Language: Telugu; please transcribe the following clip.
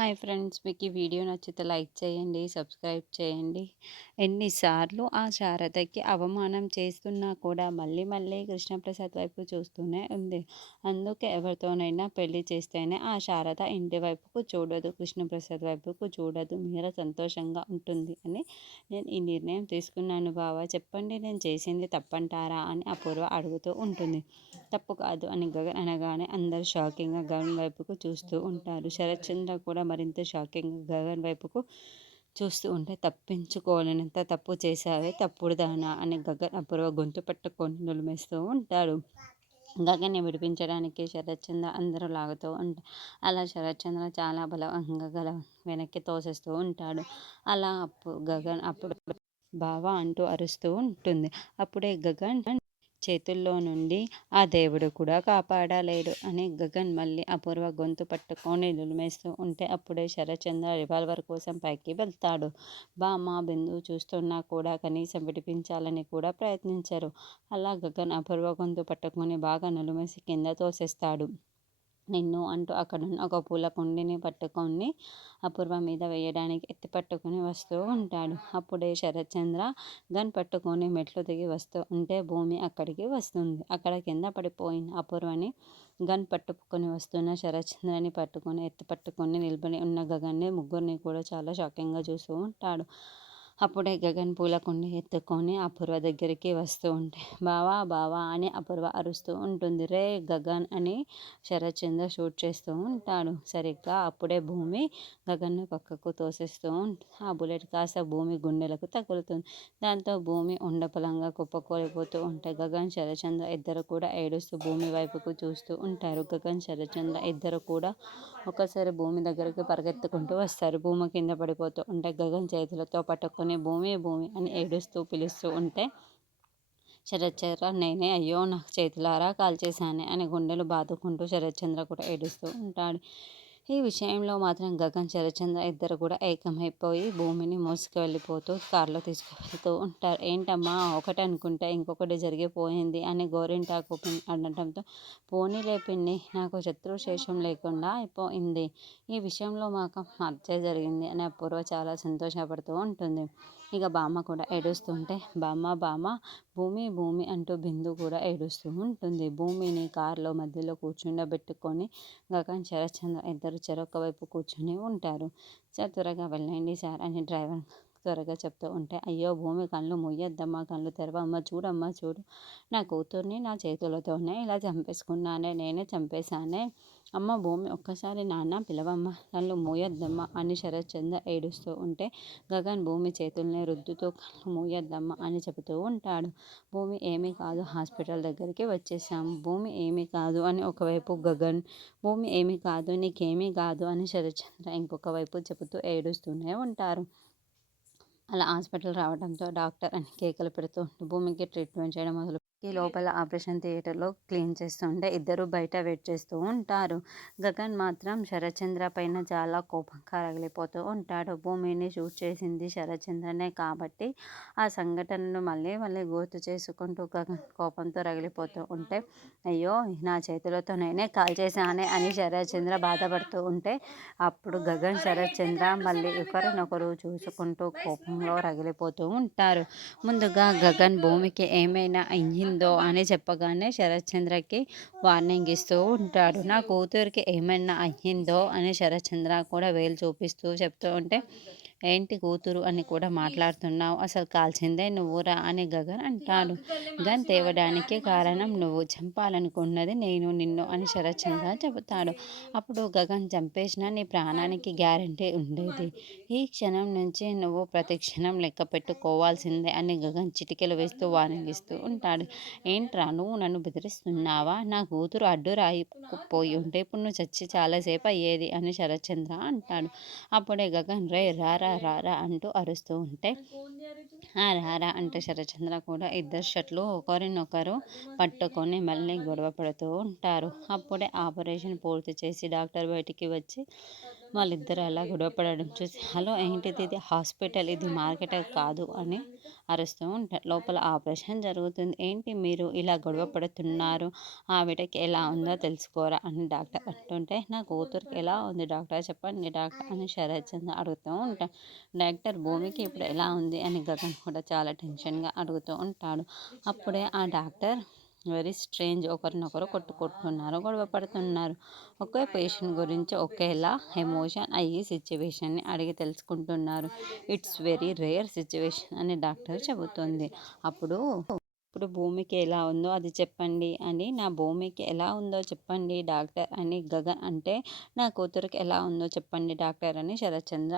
హాయ్ ఫ్రెండ్స్, మీకు ఈ వీడియో నచ్చితే లైక్ చేయండి, సబ్స్క్రైబ్ చేయండి. ఎన్నిసార్లు ఆ శారదకి అవమానం చేస్తున్నా కూడా మళ్ళీ మళ్ళీ కృష్ణప్రసాద్ వైపు చూస్తూనే ఉంది. అందుకే ఎవరితోనైనా పెళ్లి చేస్తేనే ఆ శారద ఇంటి వైపుకు చూడదు, కృష్ణప్రసాద్ వైపుకు చూడదు, మీర సంతోషంగా ఉంటుంది అని నేను ఈ నిర్ణయం తీసుకున్నాను బావా. చెప్పండి, నేను చేసింది తప్పంటారా అని అపూర్వ అడుగుతూ ఉంటుంది. తప్పు కాదు అని గగన్ అనగానే అందరూ షాకింగ్గా గగన్ వైపుకు చూస్తూ ఉంటారు. శరత్ చంద్ర కూడా మరింత షాకింగ్గా గగన్ వైపుకు చూస్తూ ఉంటే, తప్పించుకోలేనంత తప్పు చేశావే తప్పుడు దానా అని గగన్ అపూర్వ గొంతు పట్టుకొని నులిమేస్తూ ఉంటాడు. గగన్ని విడిపించడానికి శరత్ చంద్ర అందరూ లాగుతూ ఉంటారు. అలా శరత్ చంద్ర చాలా బలవంతంగా వెనక్కి తోసేస్తూ ఉంటాడు. అలా గగన్ అప్పుడు బావా అంటూ అరుస్తూ ఉంటుంది. అప్పుడే గగన్ చేతుల్లో నుండి ఆ దేవుడు కూడా కాపాడలేడు అని గగన్ మళ్ళీ అపూర్వ గొంతు పట్టుకొని నులిమేస్తూ ఉంటే, అప్పుడే శరత్చంద్ర రివాల్వర్ కోసం పైకి వెళ్తాడు. బామ్మ బిందు చూస్తున్నా కూడా కనీసం విడిపించాలని కూడా ప్రయత్నించరు. అలా గగన్ అపూర్వ గొంతు పట్టుకొని బాగా నులిమేసి కింద తోసేస్తాడు. నిన్ను అంటూ అక్కడున్న ఒక పూల కుండిని పట్టుకొని అపూర్వ మీద వేయడానికి ఎత్తి పట్టుకొని వస్తూ ఉంటాడు. అప్పుడే శరత్చంద్ర గన్ పట్టుకొని మెట్లు దిగి వస్తూ ఉంటే భూమి అక్కడికి వస్తుంది. అక్కడ కింద పడిపోయిన అపూర్వని గన్ పట్టుకొని వస్తున్న శరత్చంద్రని పట్టుకొని ఎత్తి పట్టుకొని నిలబడి ఉన్న గగన్ని ముగ్గురిని కూడా చాలా షాకింగ్గా చూస్తూ ఉంటాడు. అప్పుడే గగన్ పూలకుండి ఎత్తుకొని అపూర్వ దగ్గరికి వస్తూ ఉంటే, బావా బావా అని అపూర్వ అరుస్తూ ఉంటుంది. రే గగన్ అని శరత్చంద్ర షూట్ చేస్తూ ఉంటాడు. సరిగ్గా అప్పుడే భూమి గగన్ను పక్కకు తోసేస్తూ ఉంటుంది. ఆ బుల్లెట్ కాస్త భూమి గుండెలకు తగులుతుంది. దాంతో భూమి ఉండపలంగా కుప్పకూలిపోతూ ఉంటే గగన్ శరత్చంద్ర ఇద్దరు కూడా ఏడుస్తూ భూమి వైపుకు చూస్తూ ఉంటారు. గగన్ శరత్చంద్ర ఇద్దరు కూడా ఒక్కసారి భూమి దగ్గరికి పరిగెత్తుకుంటూ వస్తారు. భూమి కింద పడిపోతూ ఉంటే గగన్ చేతులతో పట్టుకొని భూమి భూమి అని ఏడుస్తూ పిలుస్తూ ఉంటే శరత్చంద్ర నేనే అయ్యో నాకు చేతులారా కాల్చేశానే అని గుండెలు బాదుకుంటూ శరత్చంద్ర కూడా ఏడుస్తూ ఉంటాడు. ఈ విషయంలో మాత్రం గగన్ శరత్చంద్ర ఇద్దరు కూడా ఏకమైపోయి భూమిని మోసుకు వెళ్ళిపోతూ కారులో తీసుకువెళ్తూ ఉంటారు. ఏంటమ్మా ఒకటి అనుకుంటే ఇంకొకటి జరిగిపోయింది అని గోరింటాకు అనడంతో, పోనీలే పిన్ని, నాకు శత్రు శేషం లేకుండా అయిపోయింది. ఈ విషయంలో మాకు మధ్య జరిగింది అని అపూర్వ చాలా సంతోషపడుతూ ఉంటుంది. ఇక బామ్మ కూడా ఏడుస్తుంటే, బామ్మ బామ్మ భూమి భూమి అంటూ బిందు కూడా ఏడుస్తూ ఉంటుంది. భూమిని కారులో మధ్యలో కూర్చుండబెట్టుకొని గగన్ శరత్చంద్ర ఇద్దరు చెరొక వైపు కూర్చొని ఉంటారు. సార్ త్వరగా వెళ్ళండి సార్ అని డ్రైవర్ త్వరగా చెప్తూ ఉంటే, అయ్యో భూమి కళ్ళు మూయొద్దమ్మా, కళ్ళు తెరవమ్మ, చూడమ్మా చూడు, నా కూతుర్ని నా చేతులతోనే ఇలా చంపేసుకున్నానే, నేనే చంపేశానే, అమ్మ భూమి ఒక్కసారి నాన్న పిలవమ్మ, కళ్ళు మూయొద్దమ్మా అని శరత్చంద్ర ఏడుస్తూ ఉంటే గగన్ భూమి చేతుల్ని రుద్దుతూ కళ్ళు మూయొద్దమ్మా అని చెబుతూ ఉంటాడు. భూమి ఏమీ కాదు, హాస్పిటల్ దగ్గరికి వచ్చేసాము, భూమి ఏమీ కాదు అని ఒకవైపు గగన్, భూమి ఏమీ కాదు, నీకేమీ కాదు అని శరత్చంద్ర ఇంకొక వైపు చెబుతూ ఏడుస్తూనే ఉంటారు. అలా హాస్పిటల్ రావడంతో డాక్టర్ అని కేకలు పెడుతూ భూమికి ట్రీట్మెంట్ చేయడం మొదలు ఈ లోపల ఆపరేషన్ థియేటర్లో క్లీన్ చేస్తుంటే ఇద్దరు బయట వెయిట్ చేస్తూ ఉంటారు. గగన్ మాత్రం శరత్చంద్ర పైన చాలా కోపంగా రగిలిపోతూ ఉంటాడు. భూమిని షూట్ చేసింది శరత్చంద్రనే కాబట్టి ఆ సంఘటనను మళ్ళీ మళ్ళీ గుర్తు చేసుకుంటూ గగన్ కోపంతో రగిలిపోతూ ఉంటే, అయ్యో నా చేతులతో నేనే కాల్ చేశానే అని శరత్చంద్ర బాధపడుతూ ఉంటే, అప్పుడు గగన్ శరత్చంద్ర మళ్ళీ ఒకరినొకరు చూసుకుంటూ కోపంలో రగిలిపోతూ ఉంటారు. ముందుగా గగన్ భూమికి ఏమైనా అయ్యిందో అని చెప్పగానే శరత్చంద్రకి వార్నింగ్ ఇస్తూ ఉంటాడు. నా కూతురికి ఏమైనా అయ్యిందో అని శరత్చంద్ర కూడా వేలు చూపిస్తూ చెప్తూ ఉంటే, ఏంటి కూతురు అని కూడా మాట్లాడుతున్నావు, అసలు కాల్చిందే నువ్వురా అని గగన్ అంటాడు. గన్ తేవడానికి కారణం నువ్వు, చంపాలనుకున్నది నేను నిన్ను అని శరత్చంద్ర చెబుతాడు. అప్పుడు గగన్ చంపేసిన నీ ప్రాణానికి గ్యారంటీ ఉండేది, ఈ క్షణం నుంచి నువ్వు ప్రతి క్షణం లెక్క పెట్టుకోవాల్సిందే అని గగన్ చిటికెలు వేస్తూ వార్నింగ్ ఇస్తూ ఉంటాడు. ఏంట్రా నువ్వు నన్ను బెదిరిస్తున్నావా, నా కూతురు అడ్డు రాయిపోయి ఉంటే ఇప్పుడు నువ్వు చచ్చి చాలాసేపు అయ్యేది అని శరత్చంద్ర అంటాడు. అప్పుడే గగన్ రే రారా రారా అంటూ అరుస్తూ ఉంటే, రారా అంటే శరత్చంద్ర కూడా ఇద్దరు షర్ట్లు ఒకరినొకరు పట్టుకొని మళ్ళీ గొడవ పడుతూ ఉంటారు. అప్పుడే ఆపరేషన్ పూర్తి చేసి డాక్టర్ బయటికి వచ్చి వాళ్ళిద్దరూ అలా గొడవ పడడం చూసి, హలో ఏంటిది, ఇది హాస్పిటల్, ఇది మార్కెట్ కాదు అని అరుస్తూ ఉంటారు. లోపల ఆపరేషన్ జరుగుతుంది. ఏంటి మీరు ఇలా గొడవ పడుతున్నారు, ఆవిడకి ఎలా ఉందో తెలుసుకోరా అని డాక్టర్ అంటుంటే, నా కూతురికి ఎలా ఉంది డాక్టర్ చెప్పండి డాక్టర్ అని శరత్ చంద్ర అడుగుతూ ఉంటాడు. డాక్టర్ భూమికి ఇప్పుడు ఎలా ఉంది అని గగన్ కూడా చాలా టెన్షన్గా అడుగుతూ ఉంటాడు. అప్పుడే ఆ డాక్టర్ వెరీ స్ట్రేంజ్, ఒకరినొకరు కొట్టుకుంటున్నారు, గొడవ పడుతున్నారు. ఒకే పేషెంట్ గురించి ఒకేలా ఎమోషన్ అయ్యి సిచ్యువేషన్ని అడిగి తెలుసుకుంటున్నారు. ఇట్స్ వెరీ రేర్ సిచ్యువేషన్ అని డాక్టర్ చెబుతుంది. అప్పుడు ఇప్పుడు భూమికి ఎలా ఉందో అది చెప్పండి అని, నా భూమికి ఎలా ఉందో చెప్పండి డాక్టర్ అని గగన్ అంటే, నా కూతురికి ఎలా ఉందో చెప్పండి డాక్టర్ అని శరత్చంద్ర